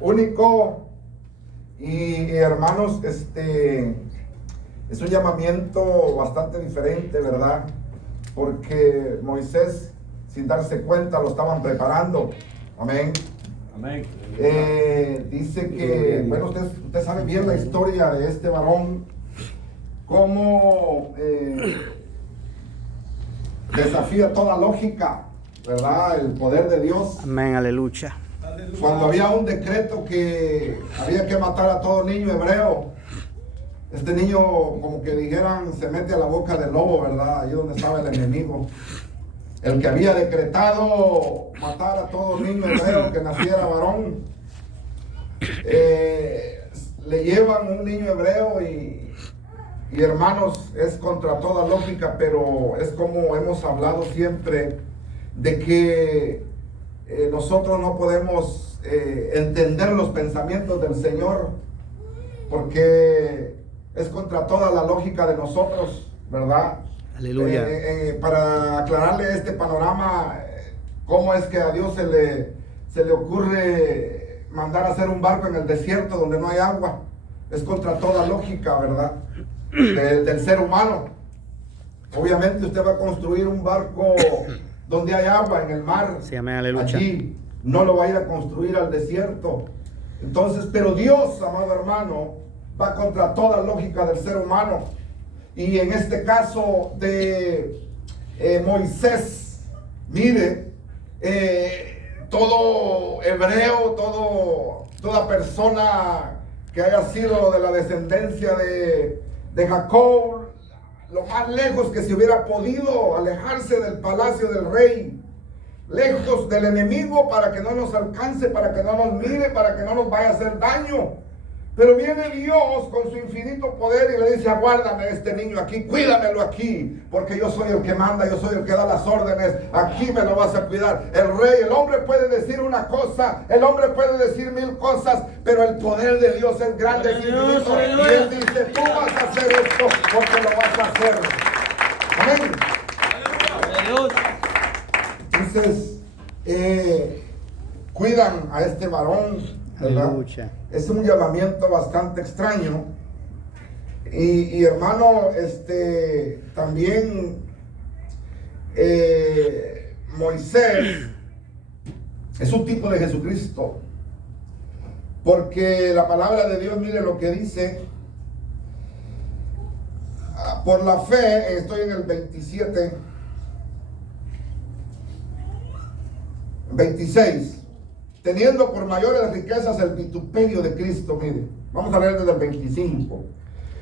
Único y hermanos, es un llamamiento bastante diferente, ¿verdad? Porque Moisés, sin darse cuenta, lo estaban preparando. Amén. Amén. Dice que, bueno, usted sabe bien la historia de este varón, cómo desafía toda lógica, ¿verdad? El poder de Dios. Amén, aleluya. Cuando había un decreto que había que matar a todo niño hebreo, este niño, como que dijeran, se mete a la boca del lobo, ¿verdad? Ahí donde estaba el enemigo. El que había decretado matar a todo niño hebreo que naciera varón, le llevan un niño hebreo y hermanos, es contra toda lógica, pero es como hemos hablado siempre, de que nosotros no podemos entender los pensamientos del Señor, porque es contra toda la lógica de nosotros, ¿verdad? Aleluya. Para aclararle este panorama, cómo es que a Dios se le ocurre mandar a hacer un barco en el desierto donde no hay agua. Es contra toda lógica, ¿verdad? Del ser humano. Obviamente usted va a construir un barco donde hay agua en el mar. Sí, amén, aleluya. Allí no lo va a ir a construir al desierto. Entonces, pero Dios, amado hermano, va contra toda lógica del ser humano. Y en este caso de Moisés, mire, todo hebreo, toda persona que haya sido de la descendencia de Jacob, lo más lejos que se hubiera podido, alejarse del palacio del rey, lejos del enemigo, para que no nos alcance, para que no nos mire, para que no nos vaya a hacer daño. Pero viene Dios con su infinito poder y le dice: aguárdame a este niño aquí, cuídamelo aquí, porque yo soy el que manda, yo soy el que da las órdenes, aquí me lo vas a cuidar. El rey, el hombre puede decir una cosa, el hombre puede decir mil cosas, pero el poder de Dios es grande, es infinito, y Él dice: tú vas a hacer esto porque lo vas a hacer. Amén. Entonces, cuidan a este varón, ¿verdad? Aleluya. Es un llamamiento bastante extraño. Y hermano, también Moisés es un tipo de Jesucristo, porque la palabra de Dios, mire lo que dice. Por la fe, estoy en el 26, teniendo por mayores riquezas el vituperio de Cristo. Mire, vamos a leer desde el 25.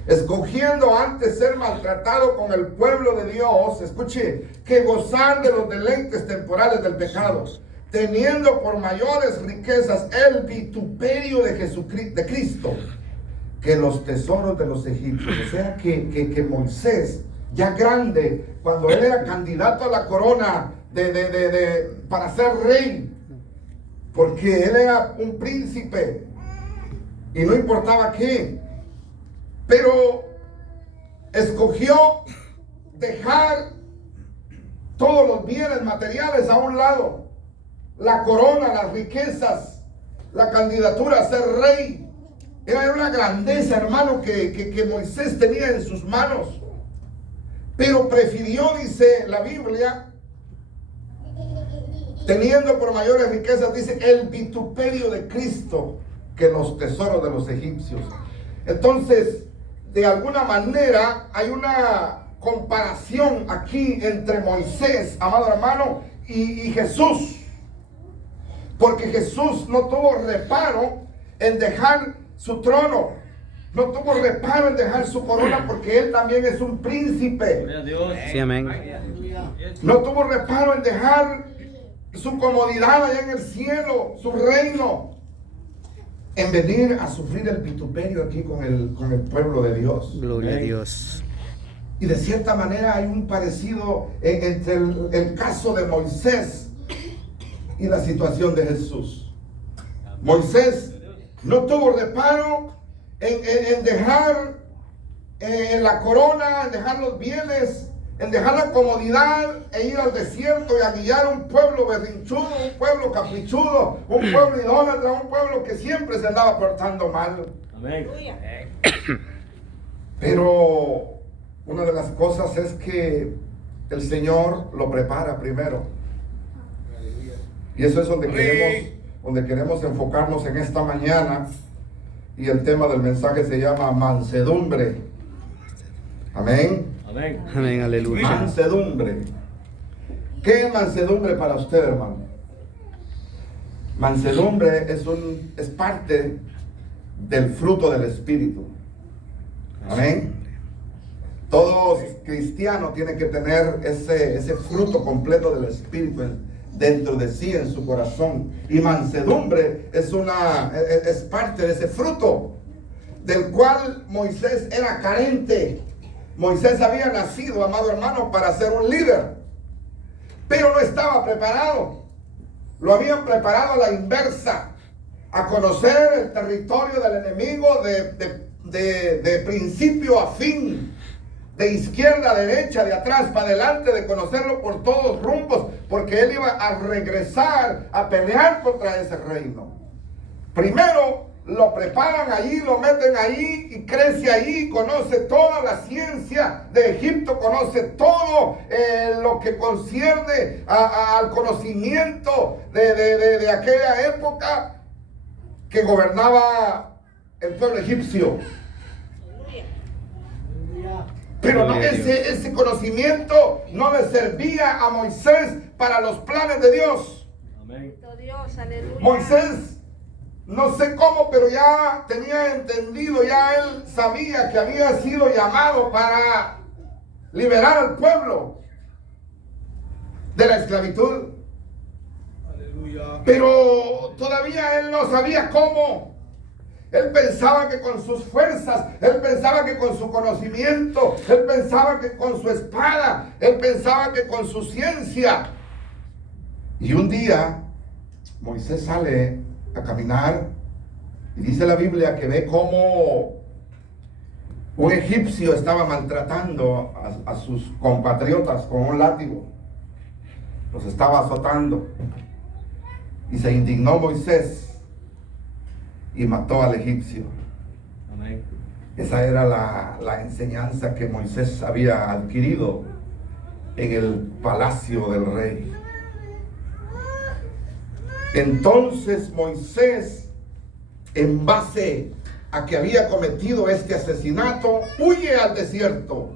Escogiendo antes ser maltratado con el pueblo de Dios, escuche, que gozar de los deleites temporales del pecado, teniendo por mayores riquezas el vituperio de Jesucristo, de Cristo, que los tesoros de los egipcios. O sea que Moisés, ya grande, cuando él era candidato a la corona para ser rey, porque él era un príncipe y no importaba qué, pero escogió dejar todos los bienes materiales a un lado, la corona, las riquezas, la candidatura a ser rey. Era una grandeza, hermano, que Moisés tenía en sus manos, pero prefirió, dice la Biblia, teniendo por mayores riquezas, dice, el vituperio de Cristo, que los tesoros de los egipcios. Entonces, de alguna manera, hay una comparación aquí entre Moisés, amado hermano, y Jesús. Porque Jesús no tuvo reparo en dejar su trono, no tuvo reparo en dejar su corona, porque él también es un príncipe. Sí, amén. No tuvo reparo en dejar su comodidad allá en el cielo, su reino, en venir a sufrir el vituperio aquí con el pueblo de Dios. Gloria a Dios. Y de cierta manera hay un parecido entre el caso de Moisés y la situación de Jesús. Moisés no tuvo reparo en dejar la corona, en dejar los bienes, en dejar la comodidad e ir al desierto y a guiar un pueblo berrinchudo, un pueblo caprichudo, un pueblo idólatra, un pueblo que siempre se andaba portando mal. Amén. Pero una de las cosas es que el Señor lo prepara primero. Y eso es donde queremos enfocarnos en esta mañana. Y el tema del mensaje se llama mansedumbre. Amén. Amén. Amén, aleluya. Mansedumbre. ¿Qué es mansedumbre para usted, hermano? Mansedumbre es parte del fruto del Espíritu. Amén. Todo cristiano tiene que tener ese fruto completo del Espíritu dentro de sí, en su corazón. Y mansedumbre es parte de ese fruto del cual Moisés era carente. Moisés había nacido, amado hermano, para ser un líder, pero no estaba preparado. Lo habían preparado a la inversa, a conocer el territorio del enemigo de principio a fin, de izquierda a derecha, de atrás para adelante, de conocerlo por todos rumbos, porque él iba a regresar a pelear contra ese reino. Primero lo preparan allí, lo meten allí y crece allí, conoce toda la ciencia de Egipto, conoce todo lo que concierne al conocimiento de aquella época que gobernaba el pueblo egipcio. Pero no, ese conocimiento no le servía a Moisés para los planes de Dios. Amén. Moisés, no sé cómo, pero ya tenía entendido, ya él sabía que había sido llamado para liberar al pueblo de la esclavitud. Aleluya. Pero todavía él no sabía cómo. Él pensaba que con sus fuerzas, él pensaba que con su conocimiento, él pensaba que con su espada, él pensaba que con su ciencia. Y un día Moisés sale a caminar y dice la Biblia que ve cómo un egipcio estaba maltratando a sus compatriotas con un látigo. Los estaba azotando. Y se indignó Moisés y mató al egipcio. Amén. Esa era la enseñanza que Moisés había adquirido en el palacio del rey. Entonces Moisés, en base a que había cometido este asesinato, huye al desierto.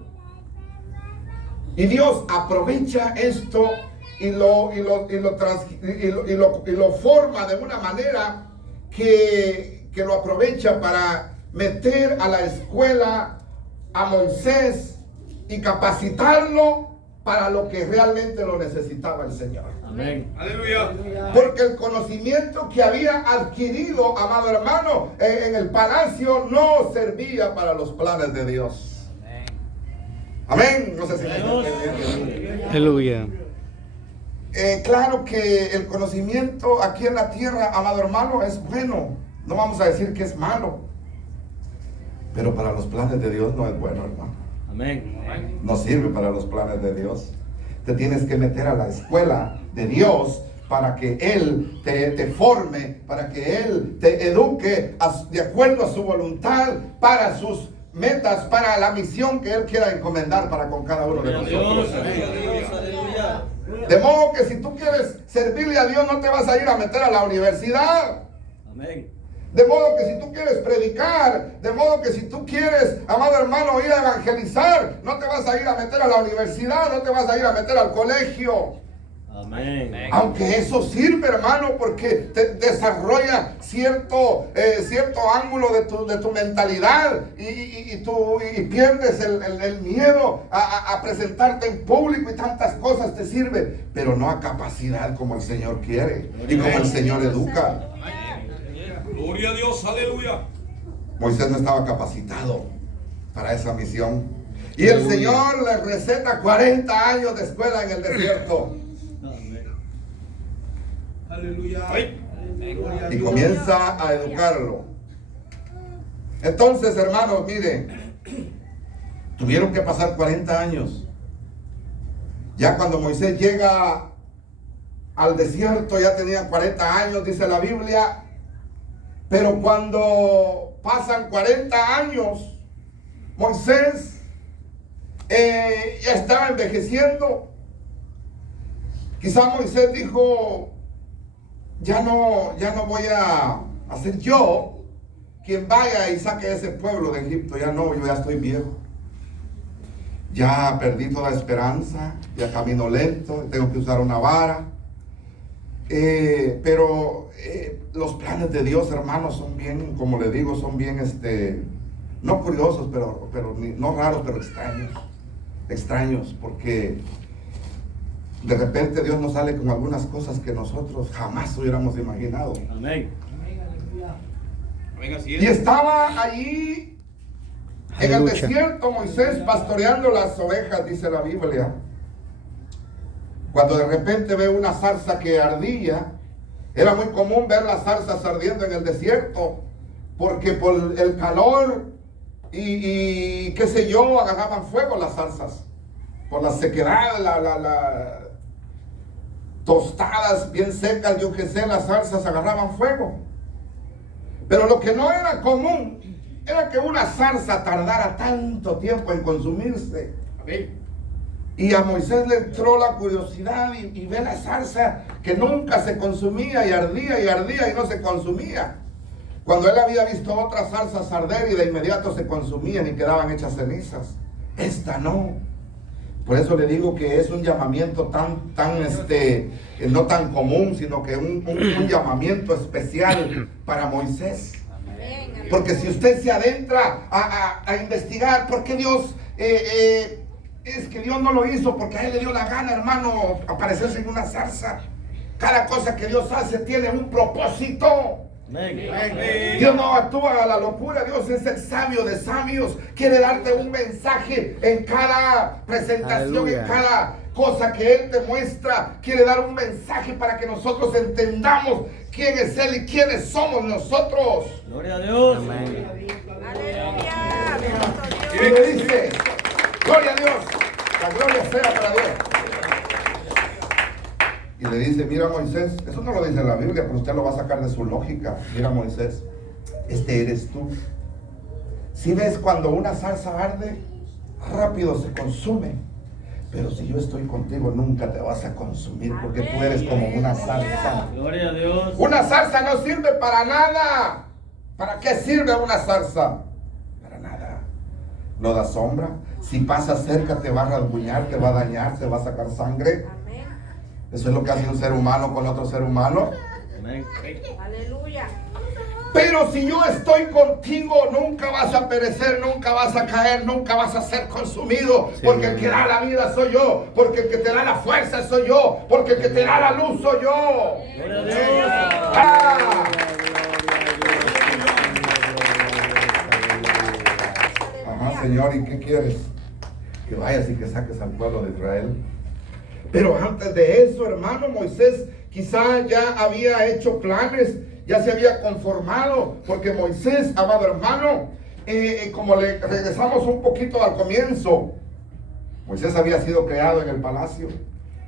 Y Dios aprovecha esto y lo forma de una manera que lo aprovecha para meter a la escuela a Moisés y capacitarlo para lo que realmente lo necesitaba el Señor. Amén. Aleluya. Porque el conocimiento que había adquirido, amado hermano, en el palacio no servía para los planes de Dios. Amén. No sé si me están entendiendo. Aleluya. Claro que el conocimiento aquí en la tierra, amado hermano, es bueno. No vamos a decir que es malo. Pero para los planes de Dios no es bueno, hermano. Amén. No sirve para los planes de Dios. Te tienes que meter a la escuela de Dios para que Él te forme, para que Él te eduque de acuerdo a su voluntad, para sus metas, para la misión que Él quiera encomendar para con cada uno de nosotros. De modo que si tú quieres servirle a Dios, no te vas a ir a meter a la universidad. Amén. De modo que si tú quieres predicar, de modo que si tú quieres, amado hermano, ir a evangelizar, no te vas a ir a meter a la universidad, no te vas a ir a meter al colegio. Amén. Aunque eso sirve, hermano, porque te desarrolla cierto ángulo de tu mentalidad y pierdes el miedo a presentarte en público y tantas cosas te sirve, pero no a capacidad como el Señor quiere y como el Señor educa. Gloria a Dios, aleluya. Moisés no estaba capacitado para esa misión. Y el Señor le receta 40 años de escuela en el desierto. Aleluya. Y comienza a educarlo. Entonces, hermanos, miren, tuvieron que pasar 40 años Ya cuando Moisés llega al desierto, ya tenía 40 años, dice la Biblia. Pero cuando pasan 40 años, Moisés ya estaba envejeciendo. Quizá Moisés dijo, ya no voy a ser yo quien vaya y saque a ese pueblo de Egipto. Ya no, yo ya estoy viejo. Ya perdí toda esperanza, ya camino lento, tengo que usar una vara. Pero los planes de Dios, hermanos, son bien, como le digo, son bien, no curiosos, pero no raros, pero extraños, porque de repente Dios nos sale con algunas cosas que nosotros jamás hubiéramos imaginado. Amén. Y estaba allí en el Aleluya. desierto Moisés pastoreando las ovejas, dice la Biblia. Cuando de repente ve una zarza que ardía. Era muy común ver las zarzas ardiendo en el desierto, porque por el calor y qué sé yo, agarraban fuego las zarzas. Por la sequedad, tostadas bien secas, yo qué sé, las zarzas agarraban fuego. Pero lo que no era común era que una zarza tardara tanto tiempo en consumirse. Y a Moisés le entró la curiosidad y ve la zarza que nunca se consumía y ardía y no se consumía. Cuando él había visto otras zarzas arder y de inmediato se consumían y quedaban hechas cenizas. Esta no. Por eso le digo que es un llamamiento no tan común, sino que un llamamiento especial para Moisés. Porque si usted se adentra a investigar por qué Dios, es que Dios no lo hizo porque a él le dio la gana, hermano, aparecerse en una zarza. Cada cosa que Dios hace tiene un propósito. Dios no actúa a la locura. Dios es el sabio de sabios. Quiere darte un mensaje en cada presentación, Aleluya. en cada cosa que Él te muestra. Quiere dar un mensaje para que nosotros entendamos quién es Él y quiénes somos nosotros. Gloria a Dios. Amén. Y le dice, gloria a Dios, la gloria sea para Dios. Y le dice, mira Moisés, eso no lo dice la Biblia, pero usted lo va a sacar de su lógica. Mira Moisés, este eres tú. Si ves cuando una zarza arde, rápido se consume. Pero si yo estoy contigo, nunca te vas a consumir, porque tú eres como una zarza. Gloria a Dios. Una zarza no sirve para nada. ¿Para qué sirve una zarza? Para nada. No da sombra. Si pasa cerca te va a rasguñar, te va a dañar, te va a sacar sangre. Eso es lo que hace un ser humano con otro ser humano. Amén. Aleluya. Pero si yo estoy contigo, nunca vas a perecer, nunca vas a caer, nunca vas a ser consumido. Sí, porque el que da la vida soy yo, porque el que te da la fuerza soy yo, porque el que te da la luz soy yo. Gloria a Dios. Ah. Ajá, Señor, ¿y qué quieres? Que vayas y que saques al pueblo de Israel. Pero antes de eso, hermano, Moisés quizá ya había hecho planes, ya se había conformado, porque Moisés, amado hermano, como le regresamos un poquito al comienzo, Moisés había sido creado en el palacio.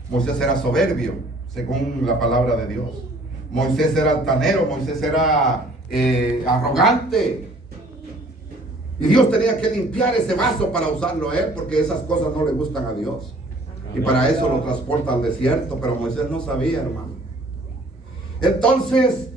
Moisés era soberbio, según la palabra de Dios. Moisés era altanero, Moisés era arrogante. Y Dios tenía que limpiar ese vaso para usarlo a él, porque esas cosas no le gustan a Dios. Y para eso lo transporta al desierto, pero Moisés no sabía, hermano. Entonces,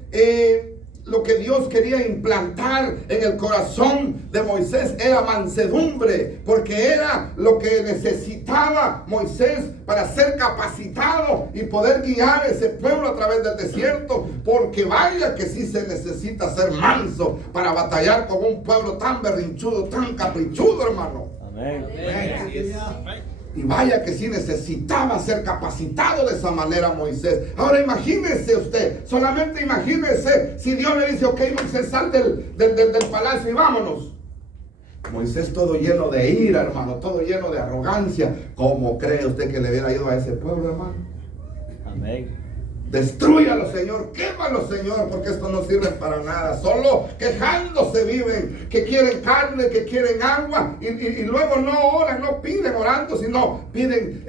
lo que Dios quería implantar en el corazón de Moisés era mansedumbre, porque era lo que necesitaba Moisés para ser capacitado y poder guiar ese pueblo a través del desierto, porque vaya que sí se necesita ser manso para batallar con un pueblo tan berrinchudo, tan caprichudo, hermano. Amén. Y vaya que sí necesitaba ser capacitado de esa manera Moisés. Ahora imagínese usted, solamente imagínese si Dios le dice, ok Moisés, sal del palacio y vámonos. Moisés todo lleno de ira, hermano, todo lleno de arrogancia. ¿Cómo cree usted que le hubiera ido a ese pueblo, hermano? Amén. Destrúyalo, Señor, quémalo, Señor, porque esto no sirve para nada. Solo quejándose viven, que quieren carne, que quieren agua, y luego no oran, no piden orando, sino piden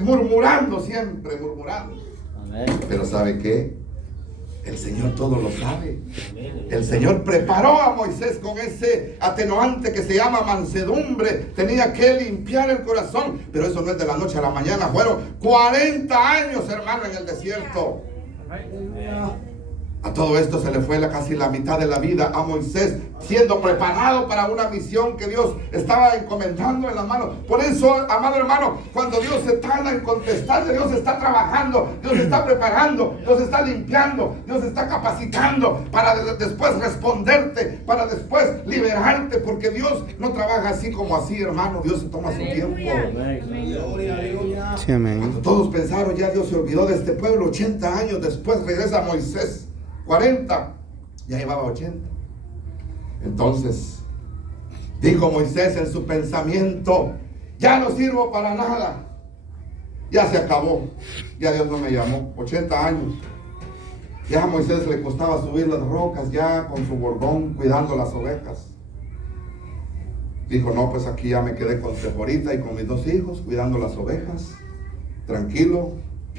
murmurando siempre, murmurando. Amén. Pero ¿sabe qué? El Señor todo lo sabe. El Señor preparó a Moisés con ese atenuante que se llama mansedumbre. Tenía que limpiar el corazón. Pero eso no es de la noche a la mañana. Fueron 40 años, hermano, en el desierto. A todo esto se le fue casi la mitad de la vida a Moisés, siendo preparado para una misión que Dios estaba encomendando en las manos. Por eso, amado hermano, cuando Dios se tarda en contestarte, Dios está trabajando, Dios está preparando, Dios está limpiando, Dios está capacitando para después responderte, para después liberarte, porque Dios no trabaja así como así, hermano. Dios se toma su tiempo. Sí, amén. Cuando todos pensaron, ya Dios se olvidó de este pueblo, 80 años después regresa Moisés. 40, ya llevaba 80. Entonces dijo Moisés en su pensamiento: ya no sirvo para nada, ya se acabó, ya Dios no me llamó. 80 años, ya a Moisés le costaba subir las rocas, ya con su bordón cuidando las ovejas. Dijo: no, pues aquí ya me quedé con Sephorita y con mis 2 hijos cuidando las ovejas, tranquilo,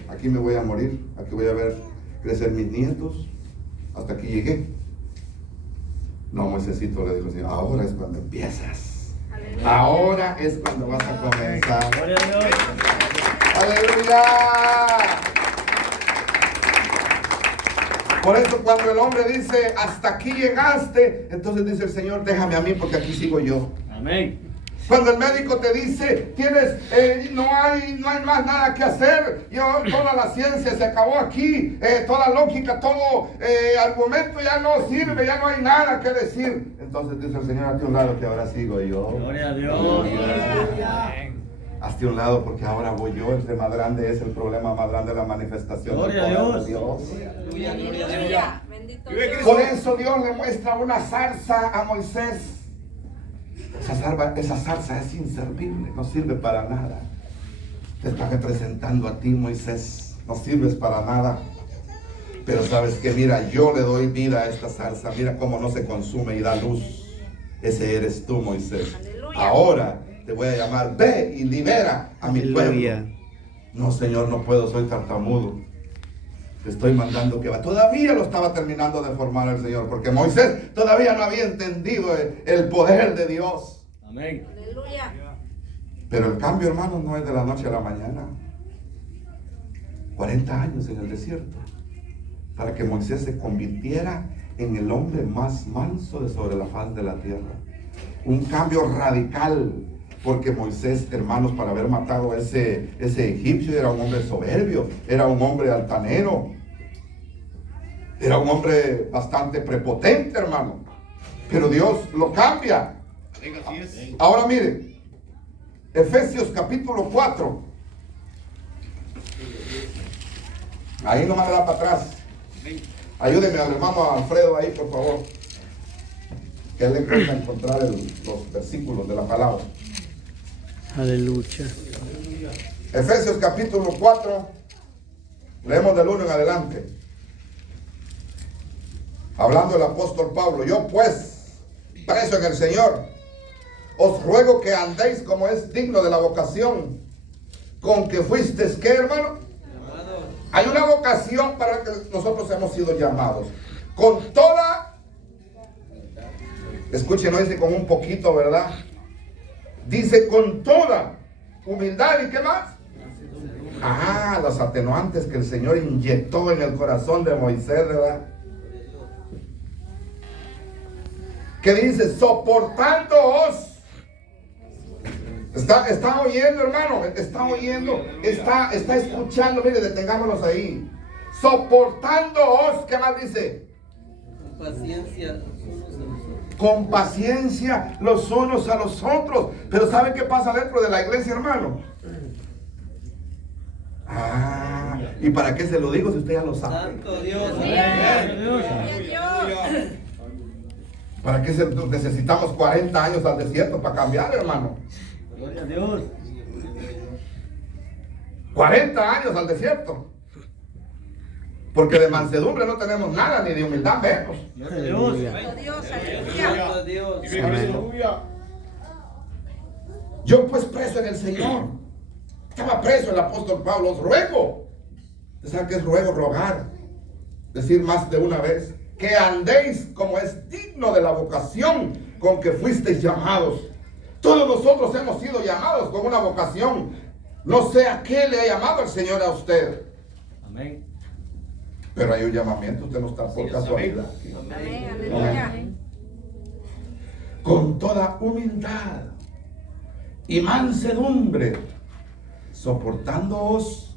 aquí me voy a morir, aquí voy a ver crecer mis nietos. Hasta aquí llegué. No, Moisésito le dijo: Señor, ahora es cuando empiezas. Ahora es cuando vas a comenzar. Gloria a Dios. ¡Aleluya! Por eso cuando el hombre dice: hasta aquí llegaste, entonces dice el Señor: déjame a mí, porque aquí sigo yo. Amén. Cuando el médico te dice: no hay más nada que hacer, toda la ciencia se acabó aquí, toda lógica, todo argumento ya no sirve, ya no hay nada que decir, entonces dice el Señor: hazte un lado, que ahora sigo yo. Gloria a Dios. Hazte un lado, porque ahora voy yo. El más grande es el problema más grande de la manifestación del Gloria a poder de Dios. Dios. Aleluya. Bendito Dios. Por eso Dios le muestra una zarza a Moisés. Esa zarza es inservible, no sirve para nada. Te está representando a ti, Moisés. No sirves para nada. Pero sabes que, mira, yo le doy vida a esta zarza. Mira cómo no se consume y da luz. Ese eres tú, Moisés. Aleluya. Ahora te voy a llamar: ve y libera a mi pueblo. Aleluya. No, Señor, no puedo, soy tartamudo. Te estoy mandando que va. Todavía lo estaba terminando de formar el Señor, porque Moisés todavía no había entendido el poder de Dios. Amén. Aleluya. Pero el cambio, hermanos, no es de la noche a la mañana. 40 años en el desierto, para que Moisés se convirtiera en el hombre más manso de sobre la faz de la tierra. Un cambio radical, porque Moisés, hermanos, para haber matado a ese egipcio, era un hombre soberbio, era un hombre altanero, era un hombre bastante prepotente, hermano. Pero Dios lo cambia. Ahora mire, Efesios capítulo 4. Ahí no me da para atrás. Ayúdeme al hermano Alfredo ahí, por favor, que él le cuesta encontrar los versículos de la palabra. Aleluya. Efesios capítulo 4, leemos del 1 en adelante. Hablando el apóstol Pablo: yo pues, preso en el Señor, os ruego que andéis como es digno de la vocación con que fuisteis, ¿qué, hermano? Hay una vocación para que nosotros hemos sido llamados. Con toda, escuchen, no dice con un poquito, ¿verdad? Dice con toda humildad. ¿Y qué más? Los atenuantes que el Señor inyectó en el corazón de Moisés, ¿verdad? Que dice: soportándoos. Está oyendo, hermano, está oyendo, está escuchando. Mire, detengámonos ahí. Soportándoos, ¿qué más dice? Paciencia. Con paciencia los unos a los otros. Pero ¿sabe qué pasa dentro de la iglesia, hermano? ¿Y para qué se lo digo si usted ya lo sabe? Santo Dios. Gloria a Dios. ¿Para qué necesitamos 40 años al desierto para cambiar, hermano? Gloria a Dios. 40 años al desierto. Porque de mansedumbre no tenemos nada, ni de humildad menos. Gloria a Dios. Bendito Dios, aleluya. Santo Dios. Vive Cristo, aleluya. Yo pues preso en el Señor. Estaba preso el apóstol Pablo. Os ruego. ¿Ustedes saben qué es ruego? Rogar. Decir más de una vez. Que andéis como es digno de la vocación con que fuisteis llamados. Todos nosotros hemos sido llamados con una vocación. No sé a qué le ha llamado el Señor a usted. Amén. Pero hay un llamamiento. Usted no está por casualidad. Amén, aleluya. Con toda humildad y mansedumbre, soportándoos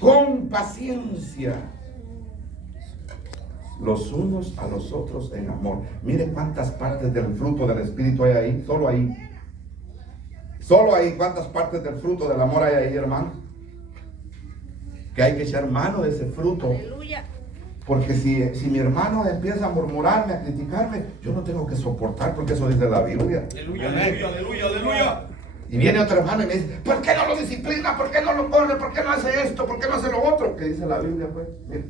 con paciencia los unos a los otros en amor. Mire cuántas partes del fruto del Espíritu hay ahí, solo ahí. Solo ahí, cuántas partes del fruto del amor hay ahí, hermano. Que hay que echar mano de ese fruto. Aleluya. Porque si mi hermano empieza a murmurarme, a criticarme, yo no tengo que soportar, porque eso dice la Biblia. Aleluya, aleluya, aleluya, aleluya. Y viene otro hermano y me dice, ¿por qué no lo disciplina? ¿Por qué no lo corre? ¿Por qué no hace esto? ¿Por qué no hace lo otro? ¿Qué dice la Biblia, pues? Mire.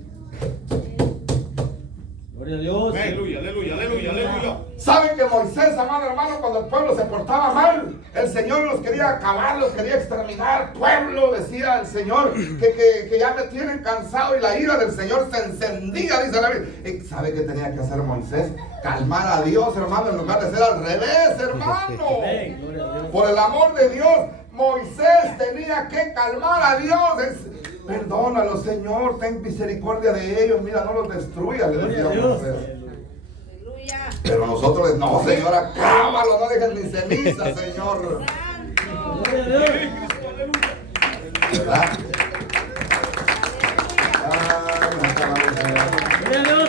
Gloria a Dios. Aleluya, aleluya, aleluya, aleluya. ¿Saben que Moisés, amado hermano, cuando el pueblo se portaba mal, el Señor los quería acabar, los quería exterminar? Pueblo, decía el Señor, que ya me tienen cansado, y la ira del Señor se encendía, dice la Biblia. ¿Y sabe qué tenía que hacer Moisés? Calmar a Dios, hermano, en lugar de ser al revés, hermano. Amén. Gloria a Dios. Por el amor de Dios, Moisés tenía que calmar a Dios. Perdónalo, Señor, ten misericordia de ellos, mira, no los destruyas, le Gloria decía a Dios. Moisés. Aleluya. Pero nosotros, no, Señor, acábalo, no dejes ni ceniza, Señor. Santo. Gloria a Dios. Vive Cristo, aleluya. ¿Verdad? Gloria a Dios.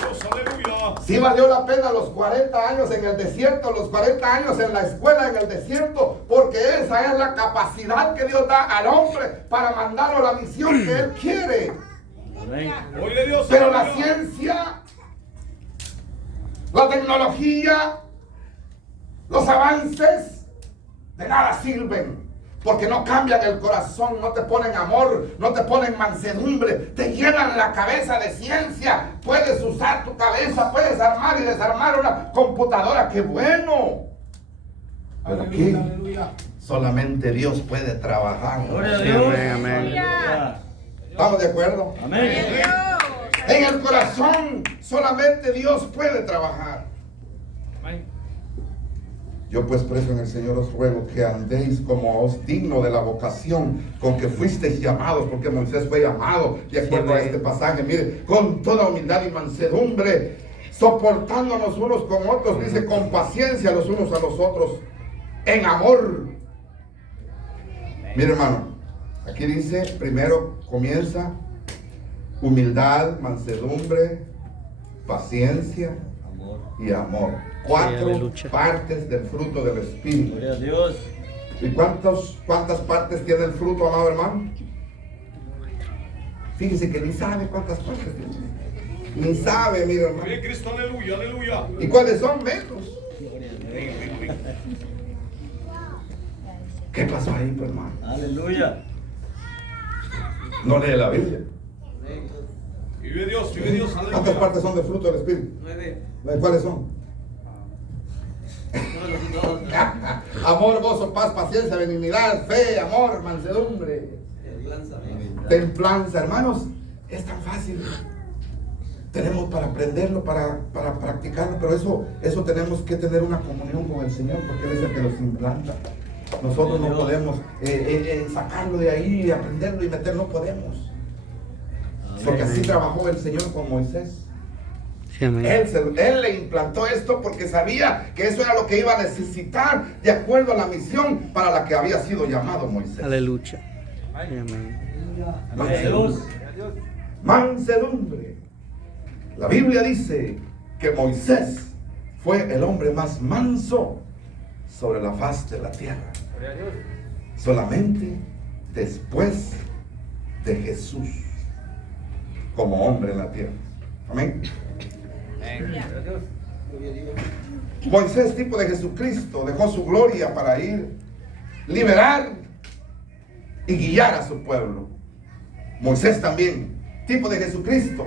Dios, aleluya. Sí valió la pena los 40 años en el desierto, los 40 años en la escuela en el desierto, porque esa es la capacidad que Dios da al hombre para mandarlo a la misión que Él quiere. Amén. Gloria a Dios, Pero la aleluya. ciencia, la tecnología, los avances de nada sirven, porque no cambian el corazón, no te ponen amor, no te ponen mansedumbre, te llenan la cabeza de ciencia. Puedes usar tu cabeza, puedes armar y desarmar una computadora, qué bueno. Pero aquí solamente Dios puede trabajar. Gloria a Dios. Amén, amén. Aleluya. ¿Estamos de acuerdo? Amén. Dios. En el corazón solamente Dios puede trabajar. Yo pues preso en el Señor os ruego que andéis como os digno de la vocación con que fuisteis llamados, porque Moisés fue llamado de acuerdo a este pasaje. Mire, con toda humildad y mansedumbre, soportándonos unos con otros, dice, con paciencia los unos a los otros, en amor. Mire, hermano, aquí dice, primero comienza humildad, mansedumbre, paciencia Amor. y amor. 4 aleluya. partes del fruto del Espíritu. Gloria a Dios. ¿Y cuántas partes tiene el fruto, amado hermano? Fíjese que ni sabe cuántas partes tiene. Ni sabe, mira, hermano. Vive Cristo, aleluya, aleluya. ¿Y cuáles son? Menos. ¿Qué pasó ahí, pues, hermano? Aleluya. No lee la Biblia. Vive Dios, ¿Cuántas aleluya. partes son del fruto del Espíritu? 9. ¿Cuáles son? Todos. Amor, gozo, paz, paciencia, benignidad, fe, amor, mansedumbre, Lánzame. templanza. Hermanos, es tan fácil. Tenemos para aprenderlo, para practicarlo, pero eso tenemos que tener una comunión con el Señor, porque Él es el que los implanta. Nosotros no podemos sacarlo de ahí y aprenderlo y meterlo, no podemos. Porque así trabajó el Señor con Moisés. Sí, amén. Él le implantó esto porque sabía que eso era lo que iba a necesitar de acuerdo a la misión para la que había sido llamado Moisés. Aleluya. Sí, amén. Gloria a Dios. Mansedumbre. La Biblia dice que Moisés fue el hombre más manso sobre la faz de la tierra. Solamente después de Jesús como hombre en la tierra. Amén. Moisés, tipo de Jesucristo, dejó su gloria para ir liberar y guiar a su pueblo. Moisés también, tipo de Jesucristo,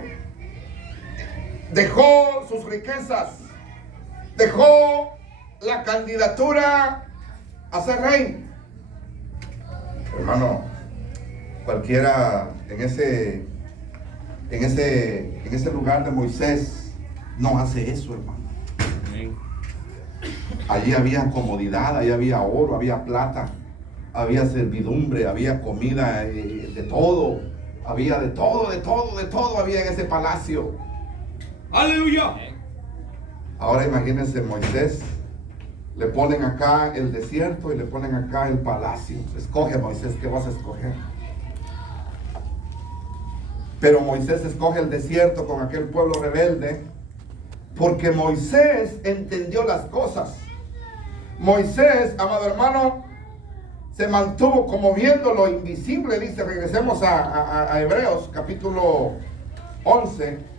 dejó sus riquezas, dejó la candidatura a ser rey. Hermano, cualquiera en ese lugar de Moisés no hace eso, hermano. Allí había comodidad, allí había oro, había plata, había servidumbre, había comida, de todo, había de todo había en ese palacio. Aleluya. Ahora imagínense Moisés, le ponen acá el desierto y le ponen acá el palacio. Escoge, Moisés, ¿qué vas a escoger? Pero Moisés escoge el desierto con aquel pueblo rebelde, porque Moisés entendió las cosas. Moisés, amado hermano, se mantuvo como viendo lo invisible, dice. Regresemos a Hebreos capítulo 11.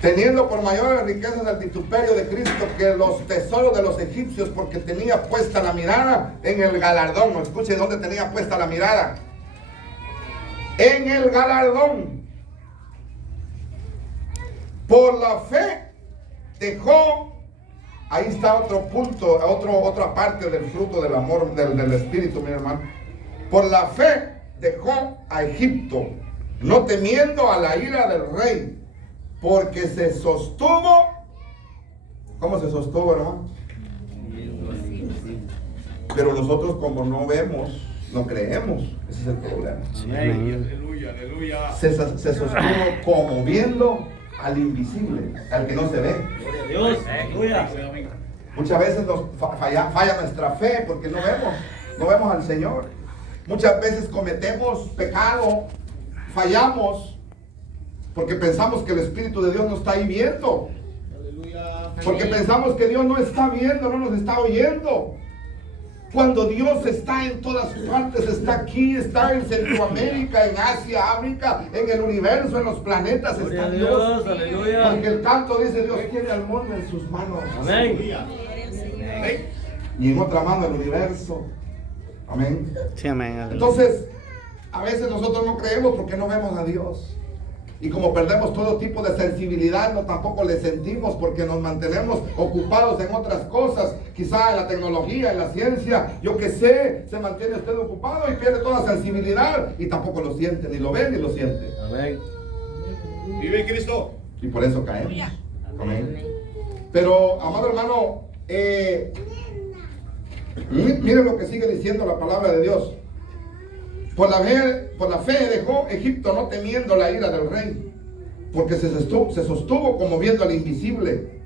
Teniendo por mayores riquezas el vituperio de Cristo que los tesoros de los egipcios, porque tenía puesta la mirada en el galardón. No escuche dónde tenía puesta la mirada. En el galardón. Por la fe dejó. Ahí está otro punto, otra parte del fruto del amor del Espíritu, mi hermano. Por la fe dejó a Egipto, no temiendo a la ira del rey, porque se sostuvo. ¿Cómo se sostuvo, hermano? Pero nosotros, como no vemos, no creemos. Ese es el problema. Aleluya, aleluya. Se sostuvo como viendo al invisible, al que no se ve. Gloria a Dios. Aleluya. Muchas veces falla nuestra fe porque no vemos al Señor. Muchas veces cometemos pecado, fallamos, porque pensamos que el Espíritu de Dios no está ahí viendo. Porque pensamos que Dios no está viendo, no nos está oyendo. Cuando Dios está en todas partes, está aquí, está en Centroamérica, en Asia, África, en el universo, en los planetas, Gloria está a Dios. Dios. Aleluya. Porque el canto dice: Dios tiene al mundo en sus manos. Amén. Y en otra mano el universo. Amén. Sí, amén. Entonces, a veces nosotros no creemos porque no vemos a Dios. Y como perdemos todo tipo de sensibilidad, no tampoco le sentimos porque nos mantenemos ocupados en otras cosas. Quizá en la tecnología, en la ciencia, yo que sé, se mantiene usted ocupado y pierde toda sensibilidad y tampoco lo siente, ni lo ve ni lo siente. Amén. Vive Cristo. Y por eso caemos. Amén. Pero, amado hermano, miren lo que sigue diciendo la palabra de Dios. Por la fe dejó Egipto, no temiendo la ira del rey, porque se sostuvo como viendo al invisible.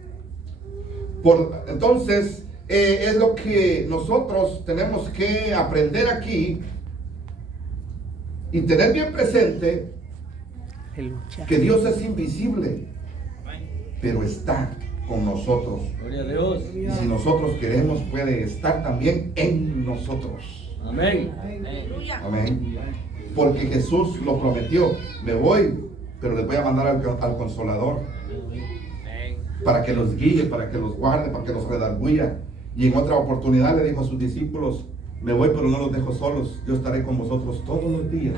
Entonces, es lo que nosotros tenemos que aprender aquí y tener bien presente, que Dios es invisible, pero está con nosotros. Gloria a Dios. Y si nosotros queremos, puede estar también en nosotros. Amén. Amén. Porque Jesús lo prometió. Me voy, pero les voy a mandar al Consolador, para que los guíe, para que los guarde, para que los redarguya. Y en otra oportunidad le dijo a sus discípulos: me voy, pero no los dejo solos. Yo estaré con vosotros todos los días.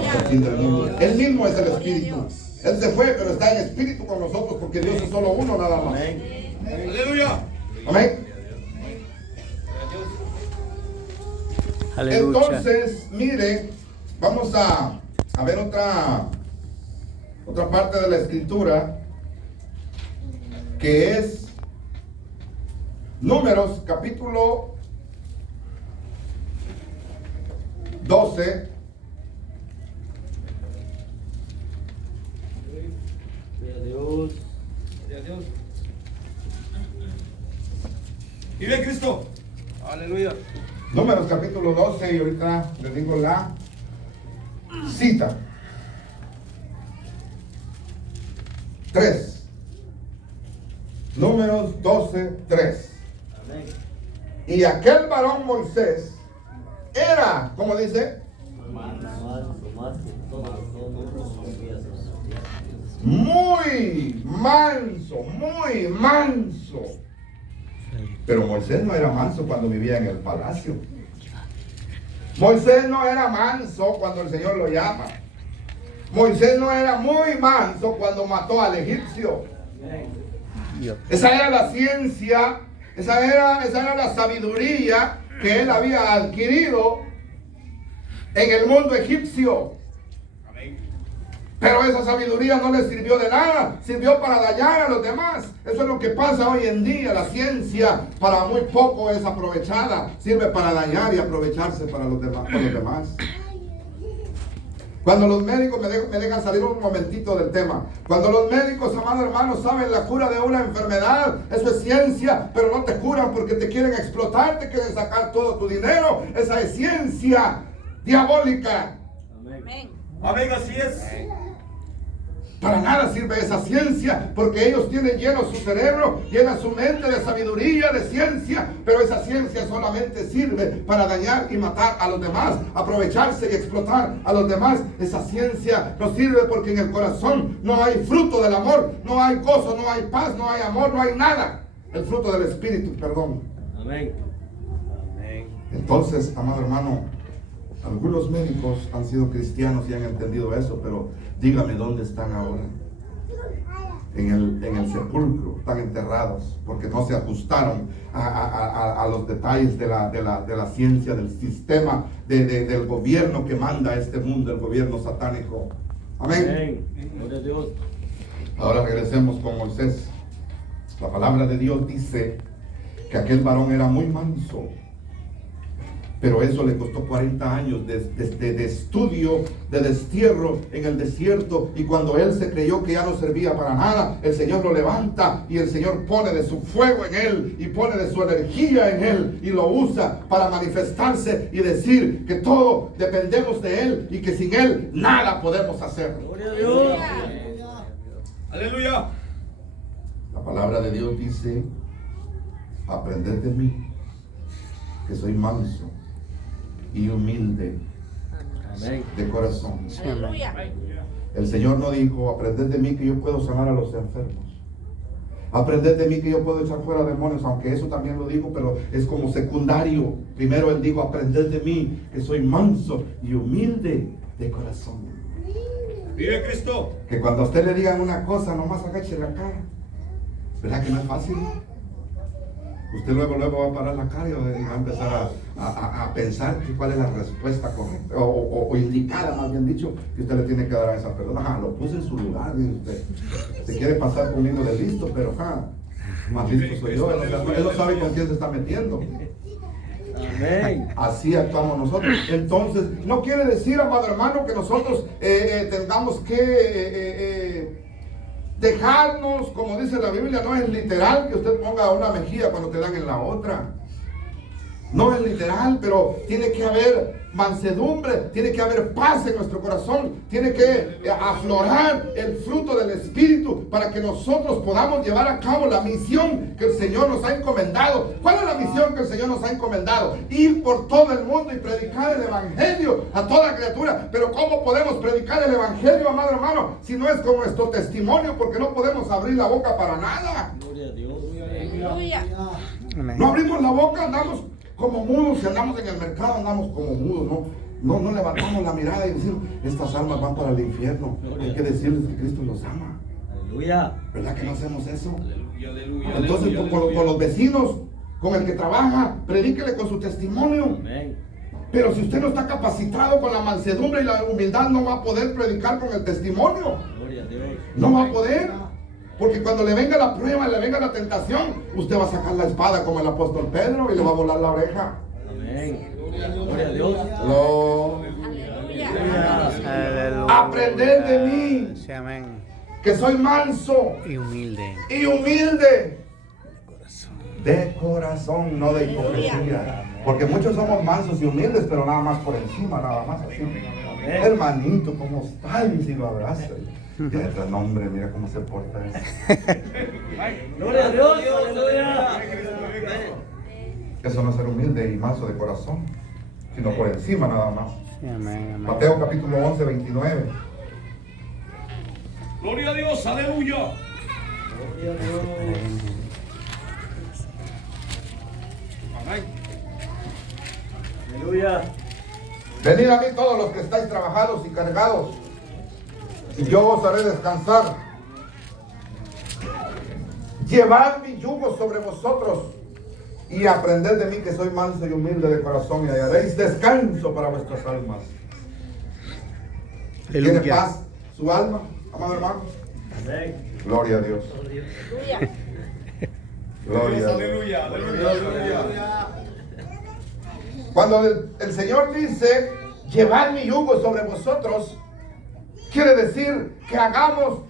Hasta el fin del mundo. Él mismo es el Espíritu. Él se fue, pero está en espíritu con nosotros, porque Dios es solo uno nada más. Amén. Aleluya. Amén. Aleluya. Entonces, mire, vamos a ver otra parte de la escritura, que es Números capítulo 12. Gloria a Dios. Gloria a Dios. Vive Cristo. Aleluya. Números capítulo 12, y ahorita les digo la cita. 3. Números 12, 3. Amén. Y aquel varón Moisés era, ¿cómo dice? Muy manso, muy manso. Pero Moisés no era manso cuando vivía en el palacio. Moisés no era manso cuando el Señor lo llama. Moisés no era muy manso cuando mató al egipcio. Esa era la ciencia, esa era la sabiduría que él había adquirido en el mundo egipcio. Pero esa sabiduría no le sirvió de nada, sirvió para dañar a los demás. Eso es lo que pasa hoy en día. La ciencia para muy poco es aprovechada, sirve para dañar y aprovecharse para los demás. Cuando los médicos, me dejan salir un momentito del tema. Cuando los médicos, amados hermanos, saben la cura de una enfermedad, eso es ciencia, pero no te curan porque te quieren explotar, te quieren sacar todo tu dinero. Esa es ciencia diabólica. Amén. Amén, así es. Para nada sirve esa ciencia, porque ellos tienen lleno su cerebro, llena su mente de sabiduría, de ciencia, pero esa ciencia solamente sirve para dañar y matar a los demás, aprovecharse y explotar a los demás. Esa ciencia no sirve porque en el corazón no hay fruto del amor, no hay gozo, no hay paz, no hay amor, no hay nada. El fruto del Espíritu, perdón. Amén. Entonces, amado hermano, algunos médicos han sido cristianos y han entendido eso, pero dígame dónde están ahora. En el sepulcro, están enterrados, porque no se ajustaron a los detalles de la ciencia, del sistema, del gobierno que manda este mundo, el gobierno satánico. Amén. Gloria a Dios. Ahora regresemos con Moisés. La palabra de Dios dice que aquel varón era muy manso. Pero eso le costó 40 años de estudio, de destierro en el desierto. Y cuando él se creyó que ya no servía para nada, el Señor lo levanta y el Señor pone de su fuego en él y pone de su energía en él y lo usa para manifestarse y decir que todo dependemos de él y que sin él nada podemos hacer. Gloria a Dios. Aleluya. La palabra de Dios dice: aprended de mí, que soy manso y humilde Amén. de corazón. Aleluya. El Señor no dijo: aprended de mí que yo puedo sanar a los enfermos, aprended de mí que yo puedo echar fuera demonios, aunque eso también lo dijo, pero es como secundario. Primero Él dijo: aprended de mí que soy manso y humilde de corazón. Vive Cristo. Que cuando a usted le digan una cosa, nomás agache la cara. ¿Verdad que no es fácil? Usted luego va a parar la cara y va a empezar a pensar cuál es la respuesta correcta o indicada, más bien dicho, que usted le tiene que dar a esa persona. Lo puse en su lugar, dice usted. Se quiere pasar conmigo de listo, pero más listo soy yo. Él no sabe con quién se está metiendo. Amén. Así actuamos nosotros. Entonces, no quiere decir, amado hermano, que nosotros tengamos que dejarnos, como dice la Biblia. No es literal que usted ponga una mejilla cuando te dan en la otra. No es literal, pero tiene que haber mansedumbre, tiene que haber paz en nuestro corazón, tiene que aflorar el fruto del Espíritu para que nosotros podamos llevar a cabo la misión que el Señor nos ha encomendado. ¿Cuál es la misión que el Señor nos ha encomendado? Ir por todo el mundo y predicar el Evangelio a toda criatura. Pero ¿cómo podemos predicar el Evangelio, amado hermano, si no es con nuestro testimonio? Porque no podemos abrir la boca para nada. Gloria a Dios. Aleluya. No abrimos la boca, andamos como mudos. Si andamos en el mercado, andamos como mudos, no levantamos la mirada y decimos: estas almas van para el infierno. Hay que decirles que Cristo los ama. Aleluya. ¿Verdad que no hacemos eso? Aleluya, aleluya. Entonces, aleluya, con los vecinos, con el que trabaja, predíquele con su testimonio. Amén. Pero si usted no está capacitado con la mansedumbre y la humildad, no va a poder predicar con el testimonio. Gloria a Dios. No va a poder. Porque cuando le venga la prueba, le venga la tentación, usted va a sacar la espada como el apóstol Pedro y le va a volar la oreja. Amén. Gloria a Dios. Aleluya. Aprended de mí, Sí, amén. que soy manso Y humilde. y humilde de corazón, no de hipocresía. Porque muchos somos mansos y humildes, pero nada más por encima, nada más así. Hermanito, ¿cómo está? Y si lo abraza. Y detrás, no, hombre, mira cómo se porta eso. Gloria a Dios. Aleluya. Eso no es ser humilde y manso de corazón, sino por encima nada más. Sí, amén, amén. Mateo capítulo 11, 29. Gloria a Dios, aleluya. Gloria a Dios. Aleluya. Venid a mí todos los que estáis trabajados y cargados, y yo os haré descansar. Llevad mi yugo sobre vosotros y aprended de mí, que soy manso y humilde de corazón, y hallaréis descanso para vuestras almas. ¿Tiene Aleluya. paz su alma, amado hermano? Amén. Gloria a Dios. Aleluya. Gloria a Dios. Aleluya, aleluya. Cuando el Señor dice, llevad mi yugo sobre vosotros, quiere decir que hagamos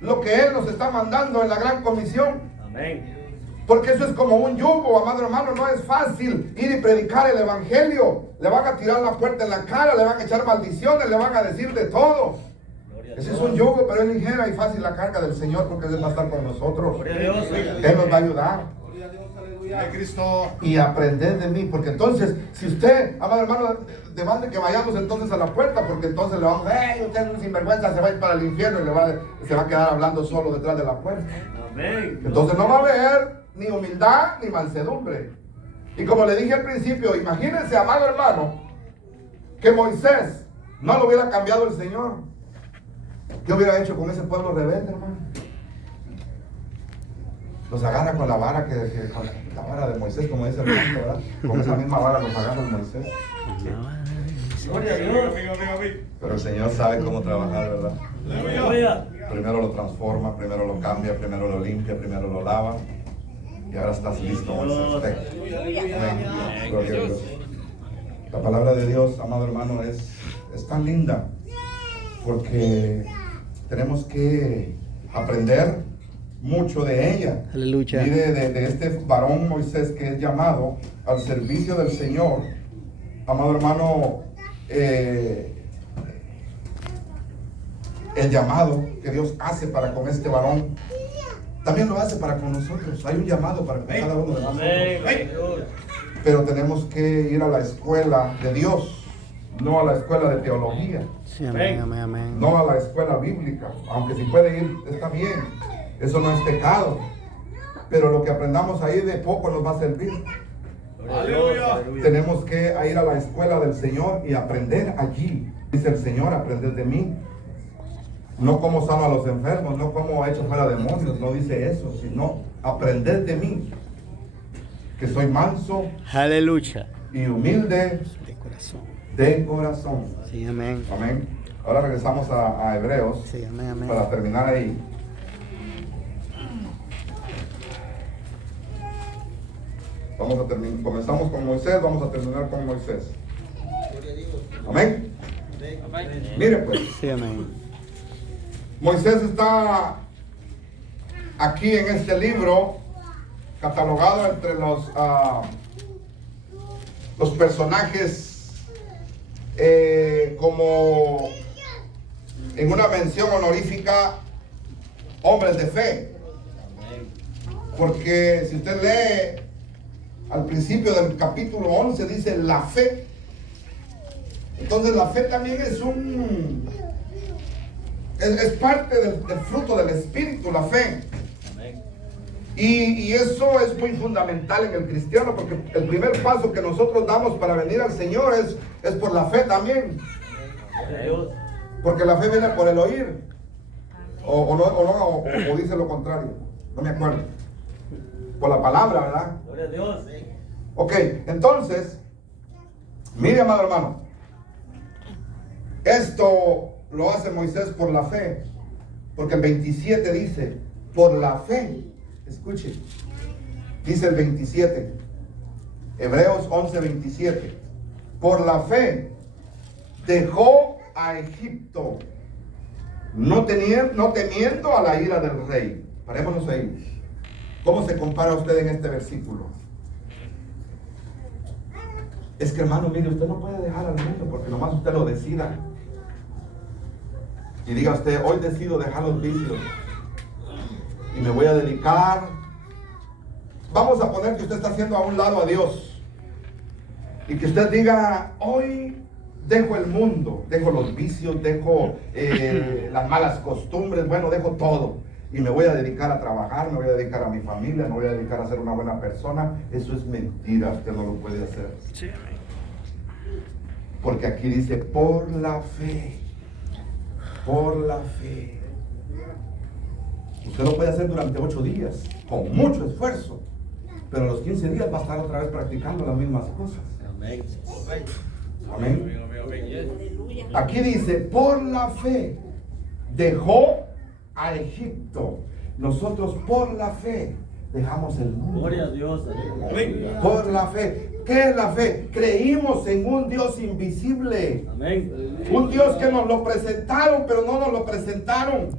lo que Él nos está mandando en la gran comisión. Amén. Porque eso es como un yugo, amado hermano. No es fácil ir y predicar el evangelio. Le van a tirar la puerta en la cara, le van a echar maldiciones, le van a decir de todo. Gloria a Ese Dios. es un yugo, pero es ligera y fácil la carga del Señor, porque Él va a estar con nosotros. Gloria a Dios. Él nos va a ayudar. Vive Cristo. Y aprender de mí, porque entonces, si usted, amado hermano, demande que vayamos entonces a la puerta, porque entonces le vamos a decir, usted es un sinvergüenza, se va a ir para el infierno y se va a quedar hablando solo detrás de la puerta. Amén. Entonces no va a haber ni humildad ni mansedumbre. Y como le dije al principio, imagínense, amado hermano, que Moisés no lo hubiera cambiado el Señor. ¿Qué hubiera hecho con ese pueblo rebelde, hermano? Los agarra con la vara con la vara de Moisés, como dice el canto, ¿verdad? Con esa misma vara los agarra Moisés. Gloria a Dios. Pero el Señor sabe cómo trabajar, ¿verdad? Aleluya. Primero lo transforma, primero lo cambia, primero lo limpia, primero lo lava. Y ahora estás listo, Moisés. Ven. Amén. Gloria a Dios. La palabra de Dios, amado hermano, es tan linda, porque tenemos que aprender mucho de ella. Aleluya. Mire, de este varón Moisés, que es llamado al servicio del Señor, amado hermano, el llamado que Dios hace para con este varón, también lo hace para con nosotros. Hay un llamado para con cada uno de nosotros. Amén. Gloria a Dios. Pero tenemos que ir a la escuela de Dios, no a la escuela de teología, Sí, amén, amén, amén. no a la escuela bíblica. Aunque si puede ir, está bien. Eso no es pecado. Pero lo que aprendamos ahí de poco nos va a servir. Gloria a Dios. Aleluya. Tenemos que ir a la escuela del Señor y aprender allí. Dice el Señor, aprender de mí. No como sano a los enfermos, no como hecho fuera demonios, no dice eso, sino aprender de mí, que soy manso Aleluya. y humilde De corazón. de corazón. Sí, amén. Amén. Ahora regresamos a Hebreos Sí, amén, amén. para terminar ahí. Vamos a terminar. Comenzamos con Moisés, vamos a terminar con Moisés. Amén. Mire pues, Sí, amén. Moisés está aquí en este libro catalogado entre los personajes como en una mención honorífica, hombres de fe. Porque si usted lee al principio del capítulo 11, dice la fe. Entonces la fe también es parte del fruto del Espíritu, la fe. Amén. Y eso es muy fundamental en el cristiano, porque el primer paso que nosotros damos para venir al Señor es por la fe también. Gloria a Dios. Porque la fe viene por el oír. O dice lo contrario. No me acuerdo. Por la palabra, ¿verdad? Gloria a Dios. Ok, entonces, mire, amado hermano, esto lo hace Moisés por la fe, porque el 27 dice, por la fe, escuche, dice el 27, Hebreos 11:27, por la fe dejó a Egipto, no temiendo a la ira del rey. Parémonos ahí. ¿Cómo se compara usted en este versículo? Es que, hermano, mire, usted no puede dejar al mundo porque nomás usted lo decida. Y diga usted, hoy decido dejar los vicios y me voy a dedicar. Vamos a poner que usted está haciendo a un lado a Dios y que usted diga, hoy dejo el mundo, dejo los vicios, dejo las malas costumbres, bueno, dejo todo. y me voy a dedicar a trabajar, me voy a dedicar a mi familia, me voy a dedicar a ser una buena persona. Eso es mentira, usted no lo puede hacer. Sí, amén. Porque aquí dice, por la fe. Por la fe. Usted lo puede hacer durante 8 días, con mucho esfuerzo. Pero a los 15 días va a estar otra vez practicando las mismas cosas. Amén. Amén. Aleluya. Aquí dice, por la fe dejó a Egipto. Nosotros por la fe dejamos el mundo. Gloria a Dios. Aleluya. Por la fe. ¿Qué es la fe? Creímos en un Dios invisible. Amén. Un Dios que nos lo presentaron, pero no nos lo presentaron.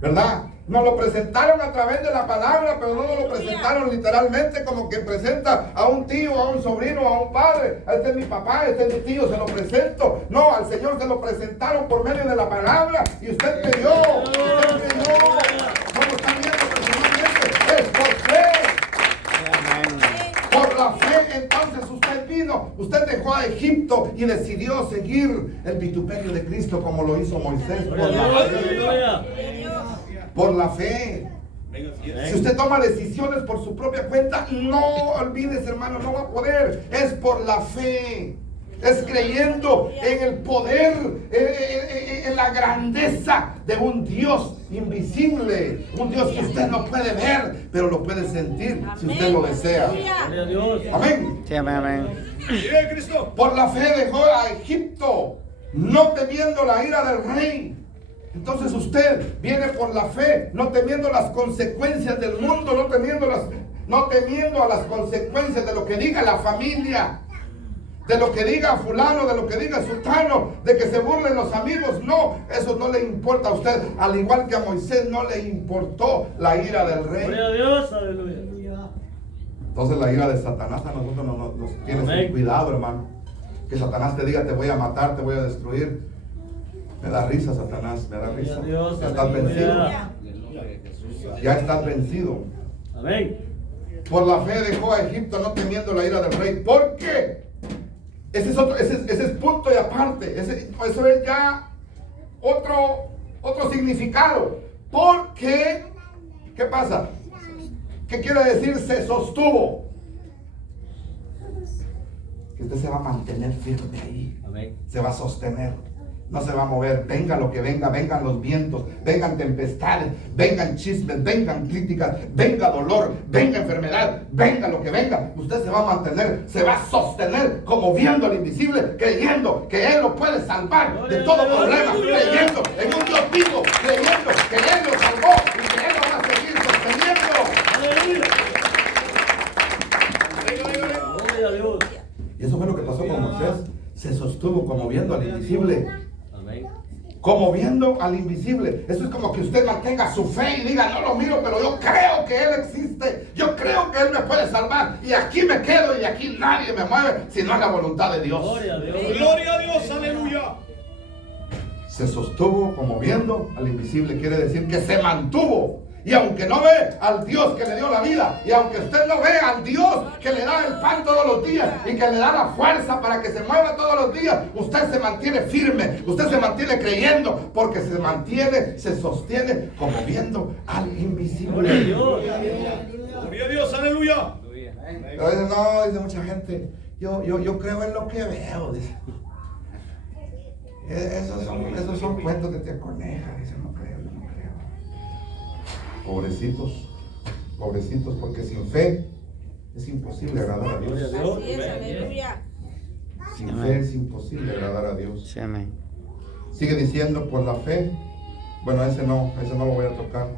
¿Verdad? Nos lo presentaron a través de la palabra, pero no nos lo presentaron literalmente como que presenta a un tío, a un sobrino, a un padre. Este es mi papá, este es mi tío, se lo presento. No, al Señor se lo presentaron por medio de la palabra y usted creyó. Usted creyó. No lo está viendo personalmente. Es por fe. Amén. Por la fe, entonces usted vino, usted dejó a Egipto y decidió seguir el vituperio de Cristo como lo hizo Moisés por Gloria a la Dios. fe. Aleluya. Por la fe. Si usted toma decisiones por su propia cuenta, no olvides, hermano, no va a poder. Es por la fe. Es creyendo en el poder, en la grandeza de un Dios invisible. Un Dios que usted no puede ver, pero lo puede sentir si usted lo desea. Gloria a Dios. Amén. Sí, amén, amén. Por la fe dejó a Egipto, no temiendo la ira del rey. Entonces usted viene por la fe, no temiendo las consecuencias del mundo, no temiendo a las consecuencias de lo que diga la familia, de lo que diga fulano, de lo que diga sultano, de que se burlen los amigos. No, eso no le importa a usted. Al igual que a Moisés no le importó la ira del rey. Gloria a Dios. Aleluya. Entonces la ira de Satanás a nosotros nos tiene Amén. sin cuidado, hermano. Que Satanás te diga, te voy a matar, te voy a destruir. Me da risa, Satanás, me da risa. Gloria a Dios. Ya estás vencido. Aleluya. Ya estás vencido. Amén. Por la fe dejó a Egipto no temiendo la ira del rey. ¿Por qué? Ese es punto y aparte. Eso es ya otro significado. Porque, ¿qué pasa? ¿Qué quiere decir se sostuvo? Que usted se va a mantener firme ahí. Amén. Se va a sostener. No se va a mover, venga lo que venga, vengan los vientos, vengan tempestades, vengan chismes, vengan críticas, venga dolor, venga enfermedad, venga lo que venga. Usted se va a mantener, se va a sostener como viendo al invisible, creyendo que Él lo puede salvar de todo problema, creyendo en un Dios vivo, creyendo que Él lo salvó y que Él lo va a seguir sosteniendo. Aleluya. Gloria a Dios. Y eso fue lo que pasó con Moisés, se sostuvo como viendo al invisible. Amén. Como viendo al invisible. Eso es como que usted mantenga su fe y diga, no lo miro, pero yo creo que Él existe. Yo creo que Él me puede salvar. Y aquí me quedo y aquí nadie me mueve si no es la voluntad de Dios. Gloria a Dios. Gloria a Dios, aleluya. Se sostuvo como viendo al invisible. Quiere decir que se mantuvo. Y aunque no ve al Dios que le dio la vida, y aunque usted no ve al Dios que le da el pan todos los días y que le da la fuerza para que se mueva todos los días, usted se mantiene firme, usted se mantiene creyendo, porque se sostiene como viendo al invisible. Gloria a Dios. Gloria a Dios, aleluya. Pero dice, no, dice mucha gente, yo creo en lo que veo, dice. Esos son cuentos de tía Coneja, dice, no creo, yo no creo. Pobrecitos, porque sin fe es imposible agradar a Gloria a Dios. Dios. Así es, aleluya. Sin fe es imposible agradar a Dios. Sí, amén. Sigue diciendo por la fe. Bueno, ese no lo voy a tocar.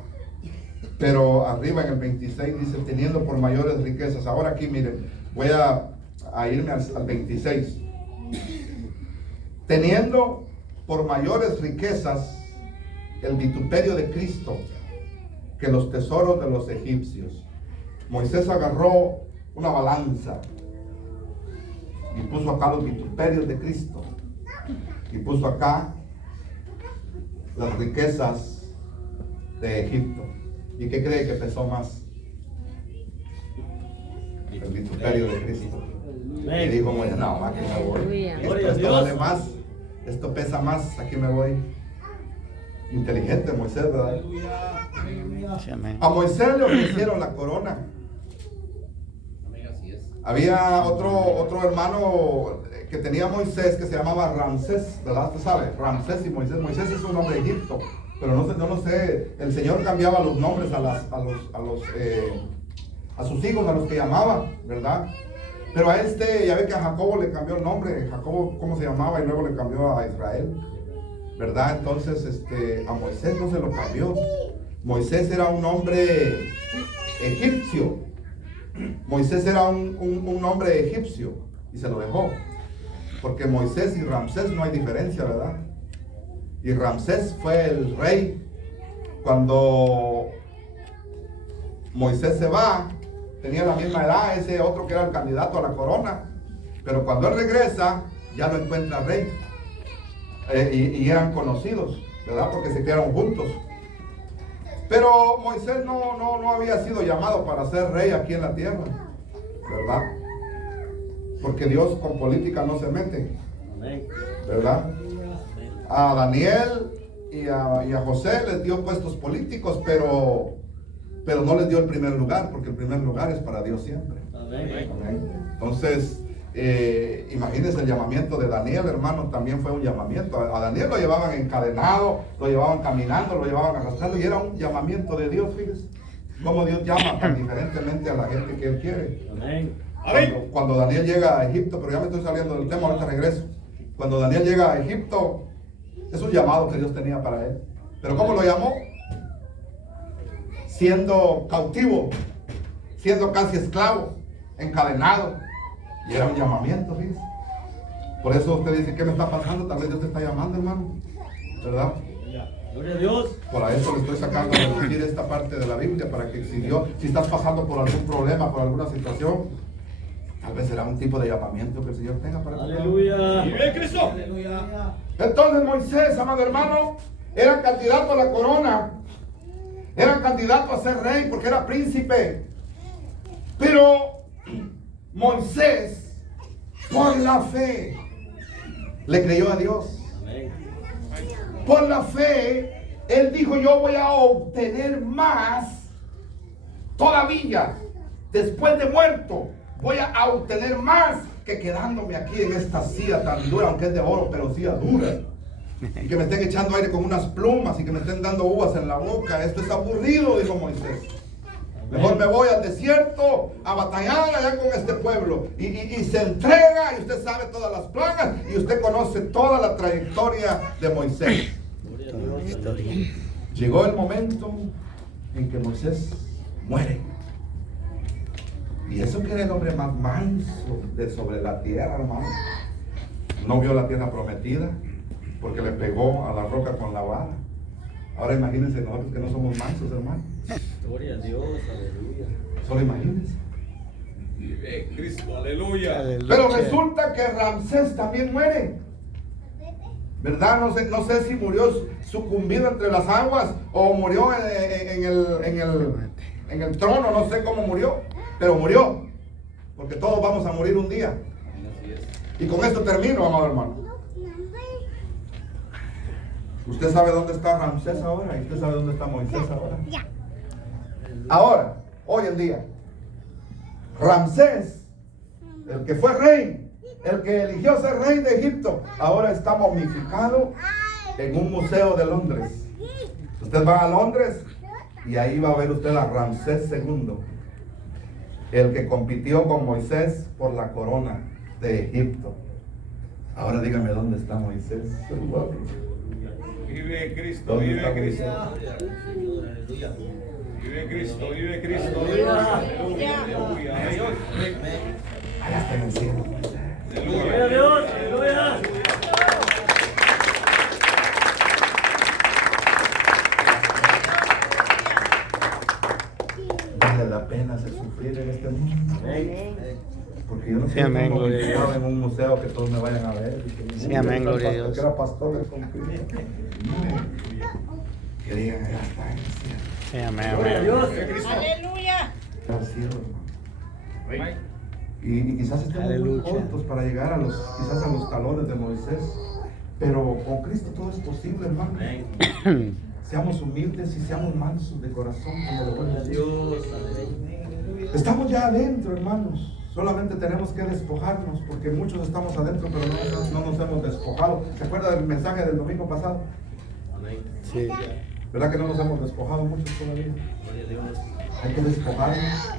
Pero arriba en el 26 dice, teniendo por mayores riquezas. Ahora aquí miren, voy a irme al 26. Teniendo por mayores riquezas el vituperio de Cristo que los tesoros de los egipcios. Moisés agarró una balanza y puso acá los vituperios de Cristo y puso acá las riquezas de Egipto. ¿Y qué cree que pesó más? El vituperio de Cristo. Y dijo Moisés, no, aquí me voy. Gloria a Esto Dios. vale más, esto pesa más, aquí me voy. Inteligente Moisés, ¿verdad? Sí, amén. A Moisés le ofrecieron la corona. Había otro hermano que tenía Moisés que se llamaba Ramsés, ¿verdad? Usted sabe, Ramsés y Moisés. Moisés es un nombre de Egipto, pero no sé, el Señor cambiaba los nombres a sus hijos, a los que llamaba, ¿verdad? Pero a ya ve que a Jacobo le cambió el nombre, Jacobo, ¿cómo se llamaba? Y luego le cambió a Israel, ¿verdad? Entonces, a Moisés no se lo cambió. Moisés era un hombre egipcio. Moisés era un hombre egipcio y se lo dejó. Porque Moisés y Ramsés no hay diferencia, ¿verdad? Y Ramsés fue el rey. Cuando Moisés se va, tenía la misma edad, ese otro que era el candidato a la corona. Pero cuando él regresa, ya lo encuentra rey. Y eran conocidos, ¿verdad? Porque se quedaron juntos. Pero Moisés no había sido llamado para ser rey aquí en la tierra, ¿verdad? Porque Dios con política no se mete, ¿verdad? A Daniel y a José les dio puestos políticos, pero no les dio el primer lugar, porque el primer lugar es para Dios siempre. Amén. Entonces, imagínense el llamamiento de Daniel, hermano, también fue un llamamiento. A Daniel lo llevaban encadenado, lo llevaban caminando, lo llevaban arrastrando, y era un llamamiento de Dios, fíjense. Cómo Dios llama tan diferentemente a la gente que Él quiere. Cuando Daniel llega a Egipto, pero ya me estoy saliendo del tema, ahorita regreso. Cuando Daniel llega a Egipto, es un llamado que Dios tenía para él. Pero ¿cómo lo llamó? Siendo cautivo, siendo casi esclavo, encadenado. Y era un llamamiento, fíjense. Por eso usted dice, ¿qué me está pasando? Tal vez Dios te está llamando, hermano, ¿verdad? Gloria a Dios. Por eso le estoy sacando a decir esta parte de la Biblia, para que si estás pasando por algún problema, por alguna situación, tal vez será un tipo de llamamiento que el Señor tenga para ti. Aleluya. ¡Vive Cristo! Entonces Moisés, amado hermano, era candidato a la corona, era candidato a ser rey porque era príncipe. Pero Moisés, por la fe, le creyó a Dios. Por la fe, él dijo, yo voy a obtener más todavía, después de muerto, voy a obtener más que quedándome aquí en esta silla tan dura, aunque es de oro, pero silla dura. Y que me estén echando aire con unas plumas y que me estén dando uvas en la boca. Esto es aburrido, dijo Moisés. Mejor me voy al desierto a batallar allá con este pueblo. Y se entrega, y usted sabe todas las plagas, y usted conoce toda la trayectoria de Moisés. Llegó el momento en que Moisés muere. Y eso que era el hombre más manso de sobre la tierra, hermano. No vio la tierra prometida porque le pegó a la roca con la vara. Ahora imagínense nosotros que no somos mansos, hermano. Gloria a Dios, aleluya. Solo imagínense. Vive Cristo, aleluya. Pero resulta que Ramsés también muere, ¿verdad? No sé si murió sucumbido entre las aguas o murió en el trono, no sé cómo murió, pero murió, porque todos vamos a morir un día. Y con esto termino, amado hermano. Usted sabe dónde está Ramsés ahora y usted sabe dónde está Moisés ahora. Ahora, hoy en día, Ramsés, el que fue rey, el que eligió ser rey de Egipto, ahora está momificado en un museo de Londres. Usted va a Londres y ahí va a ver usted a Ramsés II, el que compitió con Moisés por la corona de Egipto. Ahora dígame dónde está Moisés. Vive Cristo, vive Cristo. Vive Cristo, vive Cristo. Aleluya, aleluya. Allá está en el cielo. Gloria a Dios, aleluya. Vale la pena hacer sufrir en este mundo. Porque yo no Sí, soy amén, como gloria a Dios. en un museo que todos me vayan a ver. Sí, amén, gloria a Dios. Que era pastor del conflicto. Que digan, allá está en el cielo. Sí, amén, Gloria a amén. Dios. Aleluya. Al cielo, hermano. Y quizás estemos muy Aleluya. cortos para llegar quizás a los talones de Moisés. Pero con Cristo todo es posible, hermano. Amén. Seamos humildes y seamos mansos de corazón como lo Gloria a es. Dios. Aleluya. Estamos ya adentro, hermanos. Solamente tenemos que despojarnos, porque muchos estamos adentro, pero no nos hemos despojado. ¿Se acuerda del mensaje del domingo pasado? Amén. Sí. ¿Verdad que no nos hemos despojado muchos todavía? Gloria a Dios. Hay que despojarnos,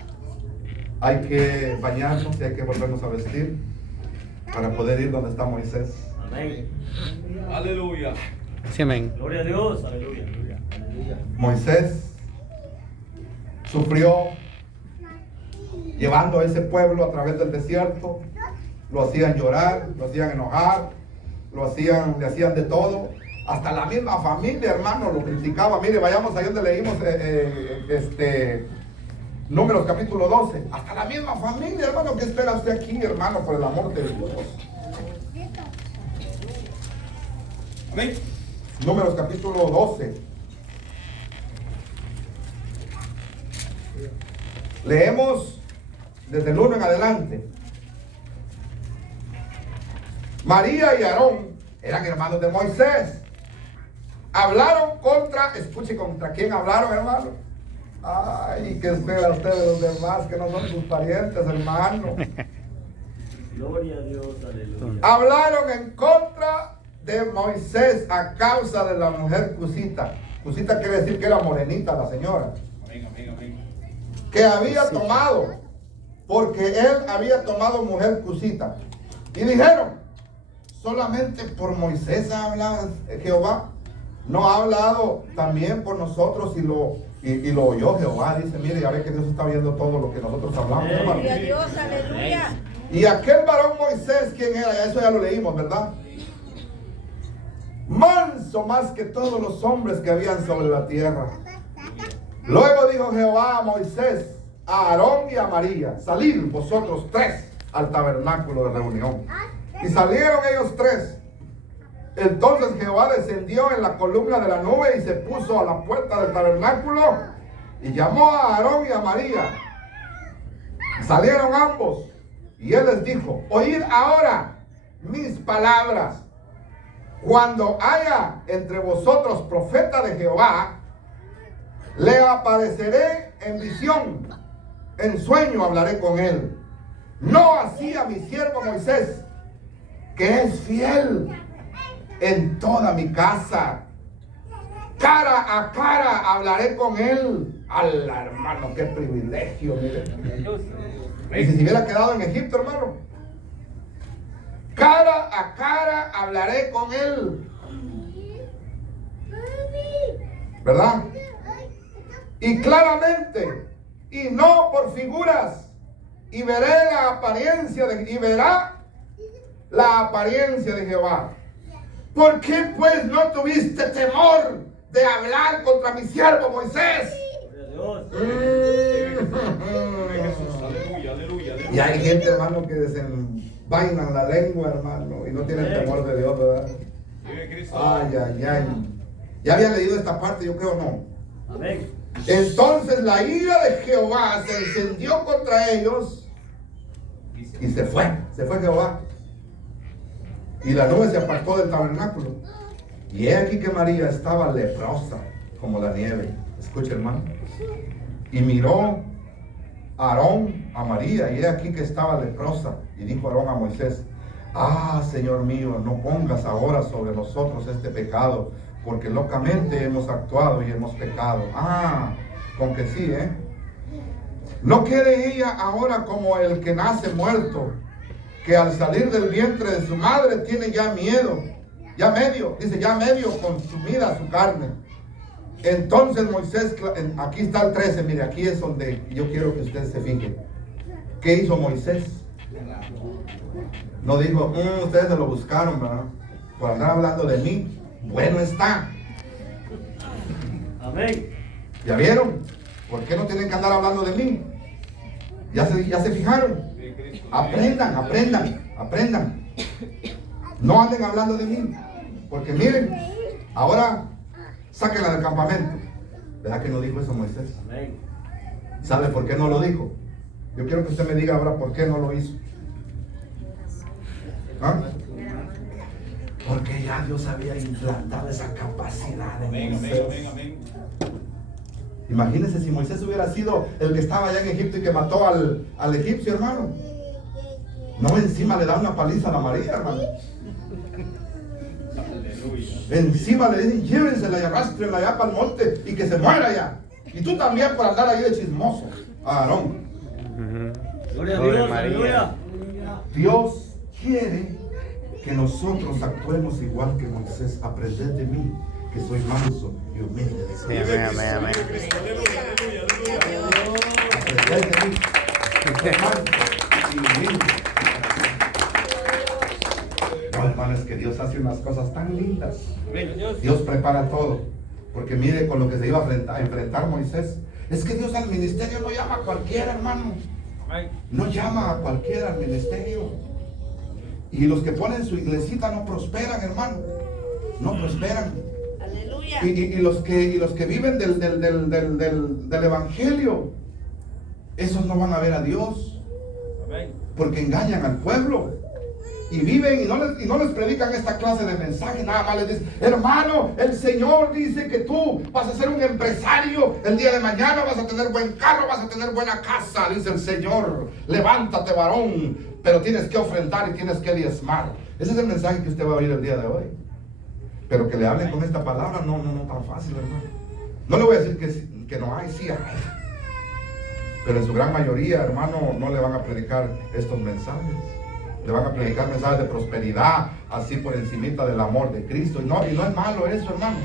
hay que bañarnos y hay que volvernos a vestir para poder ir donde está Moisés. Amén. Aleluya. Sí, amén. Gloria a Dios. Aleluya. Aleluya. Moisés sufrió llevando a ese pueblo a través del desierto. Lo hacían llorar, lo hacían enojar, le hacían de todo. Hasta la misma familia, hermano, lo criticaba. Mire, vayamos ahí donde leímos Números capítulo 12. Hasta la misma familia, hermano. ¿Qué espera usted aquí, hermano, por el amor de Dios? Amén. Números capítulo 12. Leemos desde el 1 en adelante. María y Aarón eran hermanos de Moisés. Hablaron escuche, ¿contra quién hablaron, hermano? Ay, ¿qué espera usted de los demás que no son sus parientes, hermano? Gloria a Dios. Aleluya. Hablaron en contra de Moisés a causa de la mujer cusita. Cusita quiere decir que era morenita la señora. Amén, amén, amén. Que había tomado, porque él había tomado mujer cusita. Y dijeron, solamente por Moisés habla Jehová. No ha hablado también por nosotros y lo oyó Jehová. Dice, mire, ya ve que Dios está viendo todo lo que nosotros hablamos, hermano. Gloria a Dios, aleluya. Y aquel varón Moisés, ¿quién era? Ya eso ya lo leímos, ¿verdad? Manso más que todos los hombres que habían sobre la tierra. Luego dijo Jehová a Moisés, a Aarón y a María, salid vosotros tres al tabernáculo de reunión. Y salieron ellos tres. Entonces Jehová descendió en la columna de la nube y se puso a la puerta del tabernáculo y llamó a Aarón y a María. Salieron ambos y él les dijo, oíd ahora mis palabras. Cuando haya entre vosotros profeta de Jehová, le apareceré en visión, en sueño hablaré con él. No así a mi siervo Moisés, que es fiel en toda mi casa. Cara a cara hablaré con él. Ala, hermano, qué privilegio, mire. Y si se hubiera quedado en Egipto, hermano, cara a cara hablaré con él, ¿verdad? Y claramente, y no por figuras, y verá la apariencia de Jehová. ¿Por qué pues no tuviste temor de hablar contra mi siervo Moisés? Gloria a Dios. Jesús, aleluya, aleluya, aleluya. Y hay gente, hermano, que desenvainan la lengua, hermano, y no tienen temor de Dios, ¿verdad? Vive Cristo. Ay, ay, ay. Ya había leído esta parte, yo creo no. Amén. Entonces la ira de Jehová se encendió contra ellos y se fue Jehová. Y la nube se apartó del tabernáculo. Y he aquí que María estaba leprosa como la nieve. Escucha, hermano. Y miró Aarón a María, y he aquí que estaba leprosa. Y dijo Aarón a Moisés, Señor mío, no pongas ahora sobre nosotros este pecado, porque locamente hemos actuado y hemos pecado. Con que sí, No quede ella ahora como el que nace muerto, que al salir del vientre de su madre tiene ya miedo, ya medio consumida su carne. Entonces Moisés, aquí está el 13, mire, aquí es donde yo quiero que usted se fije. ¿Qué hizo Moisés? No dijo, ustedes se lo buscaron, ¿verdad? Por andar hablando de mí. Bueno está. Amén. ¿Ya vieron? ¿Por qué no tienen que andar hablando de mí? ¿Ya se fijaron? Aprendan. No anden hablando de mí. Porque miren, ahora sáquenla del campamento. ¿Verdad que no dijo eso Moisés? Amén. ¿Sabe por qué no lo dijo? Yo quiero que usted me diga ahora por qué no lo hizo. Porque ya Dios había implantado esa capacidad en Amén, Moisés. amén, amén, amén. Imagínense si Moisés hubiera sido el que estaba allá en Egipto y que mató al egipcio, hermano. No, encima le da una paliza a la María, hermano. Aleluya. Encima le dicen, llévensela y arrastrenla allá para el monte y que se muera ya. Y tú también por andar ahí de chismoso, Aarón. Gloria a Gloria Dios, María. aleluya. Dios quiere que nosotros actuemos igual que Moisés. Aprended de mí, que soy manso y humilde de Sí, corazón. amén, amén, amén. Aleluya, aleluya, aleluya. Aprended de mí, que soy manso y humilde. No, hermano, es que Dios hace unas cosas tan lindas. Dios prepara todo. Porque mire con lo que se iba a enfrentar Moisés. Es que Dios al ministerio no llama a cualquiera, hermano. Amén. No llama a cualquiera al ministerio. Y los que ponen su iglesita no prosperan, hermano. No prosperan. Aleluya. Y los que viven del evangelio, esos no van a ver a Dios. Amén. Porque engañan al pueblo. Y viven y no les predican esta clase de mensaje. Nada más les dicen, hermano, el Señor dice que tú vas a ser un empresario. El día de mañana vas a tener buen carro, vas a tener buena casa. Dice el Señor, levántate, varón. Pero tienes que ofrendar y tienes que diezmar. Ese es el mensaje que usted va a oír el día de hoy. Pero que le hablen con esta palabra, no tan fácil, hermano. No le voy a decir que no hay, sí hay. Pero en su gran mayoría, hermano, no le van a predicar estos mensajes. Le van a predicar mensajes de prosperidad, así por encimita del amor de Cristo. Y no es malo eso, hermano.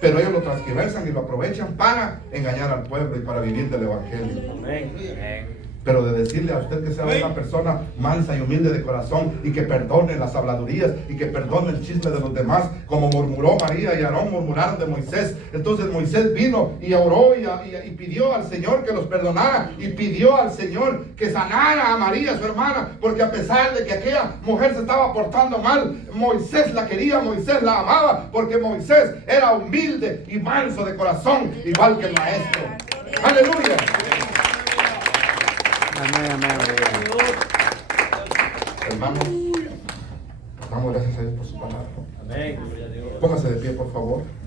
Pero ellos lo transgiversan y lo aprovechan para engañar al pueblo y para vivir del evangelio. Amén. Amén. Pero de decirle a usted que sea una persona mansa y humilde de corazón y que perdone las habladurías y que perdone el chisme de los demás, como murmuró María y Aarón murmuraron de Moisés. Entonces Moisés vino y oró y pidió al Señor que los perdonara y pidió al Señor que sanara a María, su hermana, porque a pesar de que aquella mujer se estaba portando mal, Moisés la quería, Moisés la amaba, porque Moisés era humilde y manso de corazón, igual que el maestro. Aleluya. Amén, amén, amén. Hermanos, damos gracias a Dios por su palabra. Amén. Gloria a Dios. Póngase de pie, por favor.